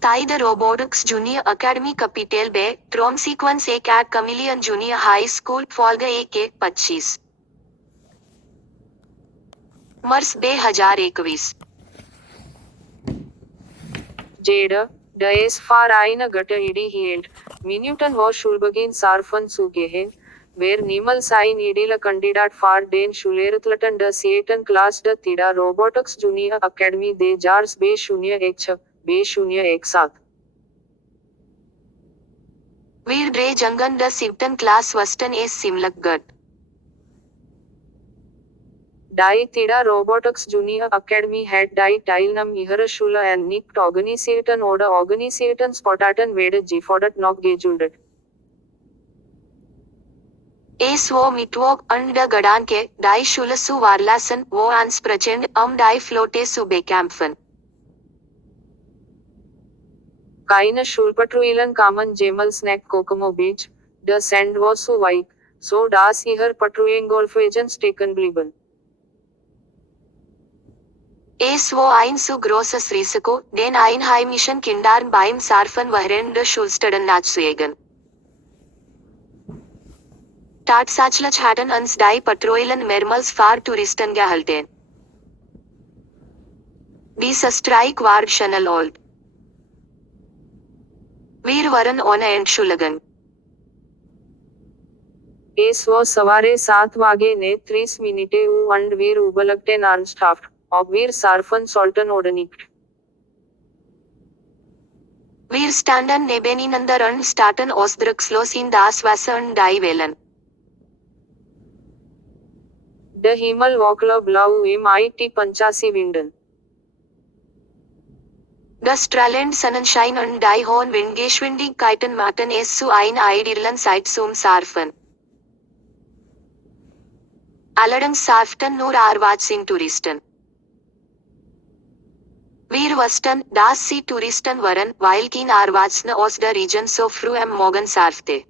Thai the Robotics Junior Academy Capital Bay, Trom Sequence 1 at Chameleon Junior High School, Folga 1-25 Mars 2021 Jada, da es far eine gute Idee Minuten war Schulbeginn sarfen zu gehen, wer niemals ein idealer Kandidat for den Schulerithleten des 7. Class de Tida Robotics Junior Academy de Jars B016 B017 Veer Dre Jangan the 7th Class Western is Simlakgat. Die Tida Robotics Junior Academy had die Teilnahme ihrer Schule an nicht organisierten oder organisierten Sportarten weder gefordert noch geschuldet. Es wo Mittwoch und der Gedanke, die Schule zu verlassen, wo ans Prachend die Flotte zu bekämpfen. Keine Schulpatrouillen kamen jemals nach Kokomo Beach, der Sand war so weich, so dass ihr Patrouillengolfwagen stecken blieben. Es wo ein zu großes Risiko, den einheimischen Kindern beim Surfen während der Schulstunden nachzujagen. Tatsächlich hatten uns die Patrouillen mehrmals für Touristen gehalten. Dieser Streik war schnell old. Wir waren ohne Entschuldigung. Es war सवारे 7 वागे ने 30 Minute und wir überlegten ernsthaft, ob wir surfen sollten oder nicht. Wir standen nebeneinander und starrten ausdruckslos in das Wasser und die Wellen. Der Himmel war blau im IT-85 Winden. Das strahlend Sonnenschein und die hohen Windgeschwindigkeiten machten es zu einer idealen Zeit zum Surfen. Allerdings surften nur erwachsene Touristen. Wir wussten, dass sie Touristen waren, weil kein Erwachsener aus der Region so früh am Morgen surfte.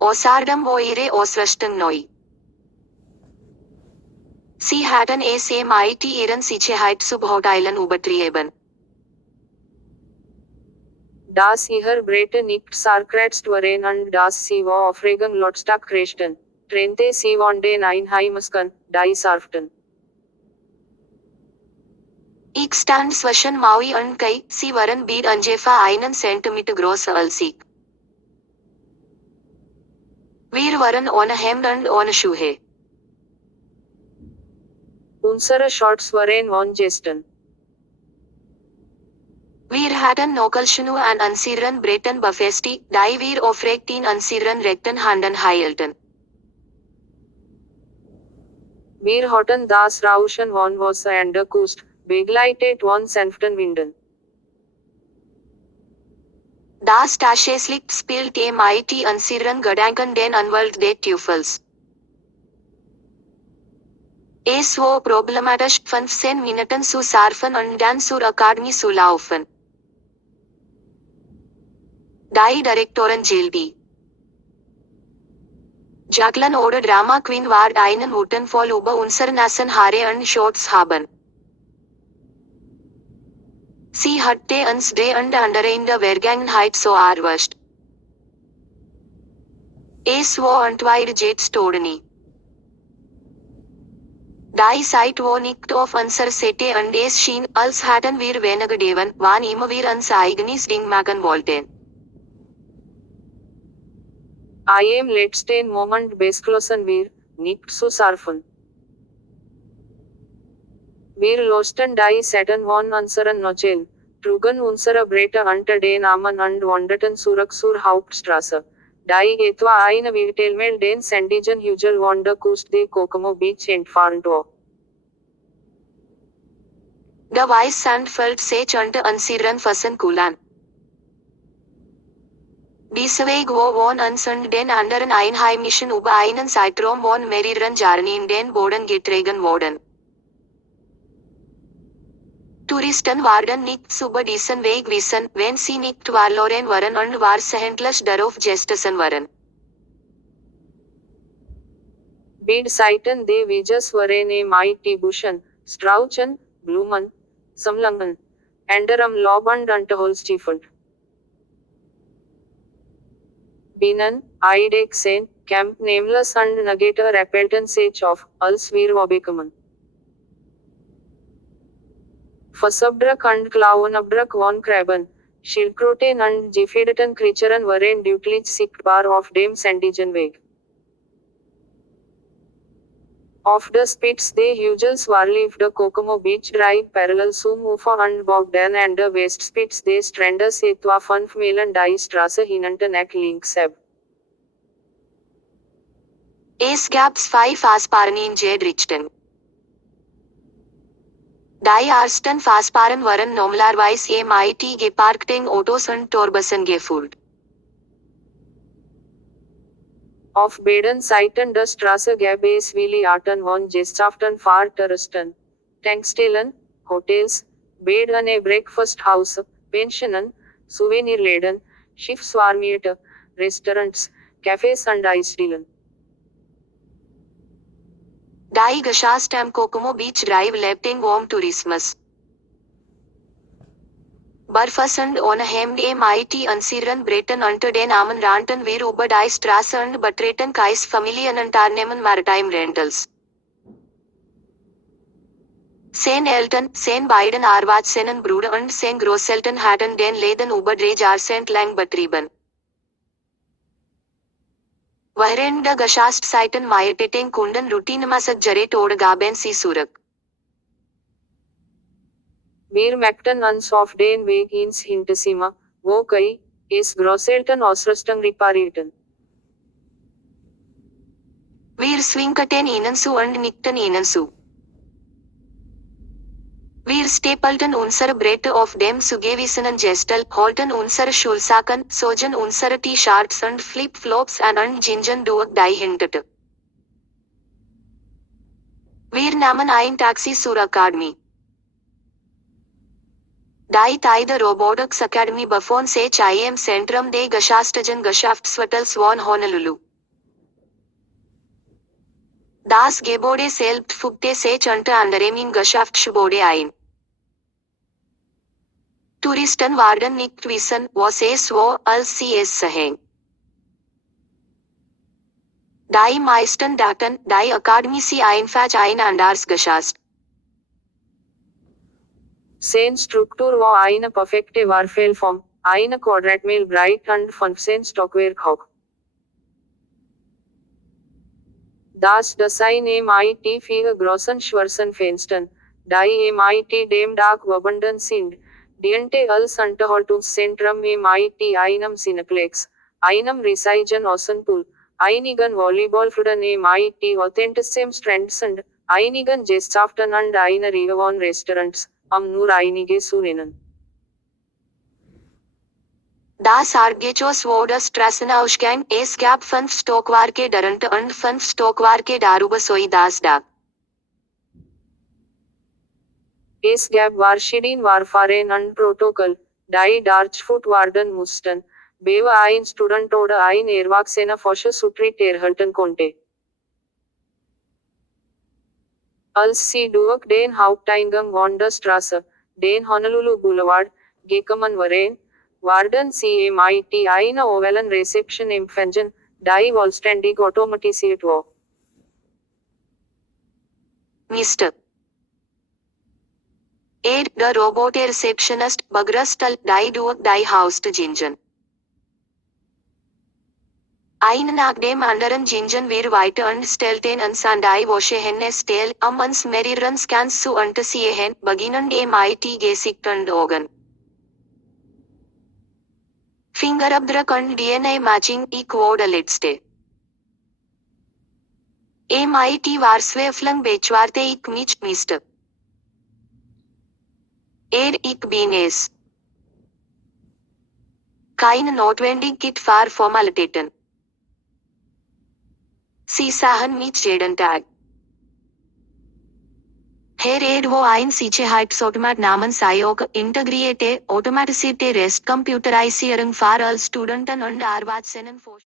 Außerdem war ihre Ausrüstung neu. Sie hatten es mit ihren Sicherheitsüberteilen übertrieben. Das ihr Breite nicht sarkratzt waren und das sie war aufregend lautstark kreischten, trennte sie von den Einheimischen, die surften. Ich stand zwischen Maui und Kai, sie waren beide ungefähr einen Zentimeter groß als ich. Wir waren ohne Hemd und ohne Schuhe. Unsere Shorts waren von Gesten. Wir hatten Knuckelschuhe an unseren Breiten befestigt, die wir aufrecht in unseren rechten Händen hielten. Wir hatten das Rauschen von Wasser an der Küste, begleitet von sanften Winden. Das Tageslicht spielte mit unseren Gedanken den Anwalt des Teufels. Es war problematisch, 15 Minuten zu surfen und dann zur Akademie zu laufen. Die Direktorin Jilby Jacqueline oder Drama Queen war einen Huten voll über unser nassen Haare und Shorts haben. Sie hatte uns drei und andere in der Vergangenheit so erwischt. Es war entweder jetzt oder nie. Die Zeit war nicht auf unserer Seite und es schien, als hätten wir weniger Leben, wann immer wir uns eigenes Ding machen wollten. I am letzten Moment beschlossen wir, nicht zu surfen. Wir losten die Satten von unseren Nocheln, trugen unsere Breite unter den Armen und wanderten zurück zur Hauptstraße, die etwa eine Viertelmeile den sandigen Hügel von der Küste de Kokomo Beach entfernt war. Der weiße Sand fällt sich unter unseren Füßen cool an. Dieser Weg war von uns und den anderen Einheimischen über einen Zeitraum von mehreren Jahren in den Boden getragen worden. Touristen werden nichts über diesen Weg wissen, wenn sie nicht verloren waren und wahrscheinlich darauf gestoßen waren. Bid Saitan de Vijaswaren MIT Bushan, Strauchan, Blumen, Samlangan, Anderam Loband Unterholstiefel. Binan, Eidexen, Camp Nameless and Nagator Appeltensage of, Alsvir Wobekaman. Fasabdrak and Klaunabdrak von Kraben, Schildkröten and Gefährdeten Kriechern waren deutlich sichtbar auf dem Sandigen Weg. Auf der Spitze des Hügels verlief der Kokomo Beach Drive parallel zum Ufer und Bogdan an der Westspitze des Strandes etwa 5 Meilen die Straße hinunter nach links ab. Es gab 2 Fahrsparen in Jedrichten. Die ersten Fahrsparen waren normalerweise MIT geparkten Autos und Tourbussen geführt. Auf beiden Seiten der Straße gab es viele Arten von Gesellschaften für Touristen, Tankstellen, Hotels, Bed and Breakfast House, Pensionen, Souvenirläden, Schiffswarmmiete, Restaurants, Cafés und Eisdielen. Die Geschoss am Kokomo Beach Drive lebten vom Tourismus. Barfasund ohnehem MIT ansiedern Breton unter den Namen rannten wir über die Straße und betreten Kais Familienunternehmen Maritime Rentals. Sein Eltern, sein beiden Erwachsenen Bruder und sein Großeltern hatten den Läden über 3 Jahrzehnte lang betrieben. Während der Geschäftszeiten meierten Kunden routinemäßig Gerät oder gaben sie zurück. Wir merkten uns auf den Weg ins Hinterzimmer, wo Kai, es Großeltern Ausrüstung reparierten. Wir zwinkerte ihnen zu und nickten ihnen zu. Wir stapelten unsere Bretter auf dem zugewiesenen Gestel, holten unsere Schulsacken, zogen unsere T-Shirts und Flip-Flops an und gingen durch die Hinterte. Wir nahmen ein Taxi zur Akademie. Die Tide Robotics Academy befand sich im Zentrum des Geschäftlichen Geschäftsviertels von Honolulu. Das Gebäude selbst fügte sich unter anderem in Geschäftsgebäude ein. Touristen werden nicht wissen, was es war, als sie es sahen. Die meisten dachten, die Akademie sei einfach ein anderes Geschäft. Sein Struktur war eine perfekte Warfelform, eine Quadratmeter breit und 15 Stockwerk hoch. Das Design MIT 4 großen schwarzen Fenstern, die MIT dem Dach verbunden sind, diente als Unterhaltungszentrum MIT einem Cineplex, einem riesigen Außenpool, einigen Volleyballfeldern MIT authentischem Strands und einigen Gesellschaften und einer Reihe von Restaurants, nur einige zu nennen. Das Argetos wurde Straßenausgang, es gab 5 Stockwerke darunter und 5 Stockwerke darüber sowie das Dach. Es gab verschiedene Verfahren und Protokoll, die durchgeführt werden mussten, bevor ein Student oder ein Erwachsener Forschungszutritt erhalten konnte. Als sie durch den Haupteingang von der Straße, den Honolulu Boulevard, gekommen waren sie MIT eine ovalen Reception empfangen, die vollständig automatisiert war. Mr. Der Roboter Receptionist begrüßte die durch die Haus gingen. Einen nach dem anderen gingen wir weiter und stellten uns an die Waschhähne still, uns mehreren Scans zu unterziehen, beginnend MIT Gesicht und Augen. Fingerabdruck und DNA Matching, ich wurde letzte. MIT war Zweiflung beschwerte ich mich, Mr. Ich bin es. Keine Notwendigkeit für Formalitäten. Sie sahen mich jeden Tag. Hier wo ein Sicherheitsautomat namens IOC integrierte automatisierte Restcomputerisierung für alle Studenten und Erwachsenen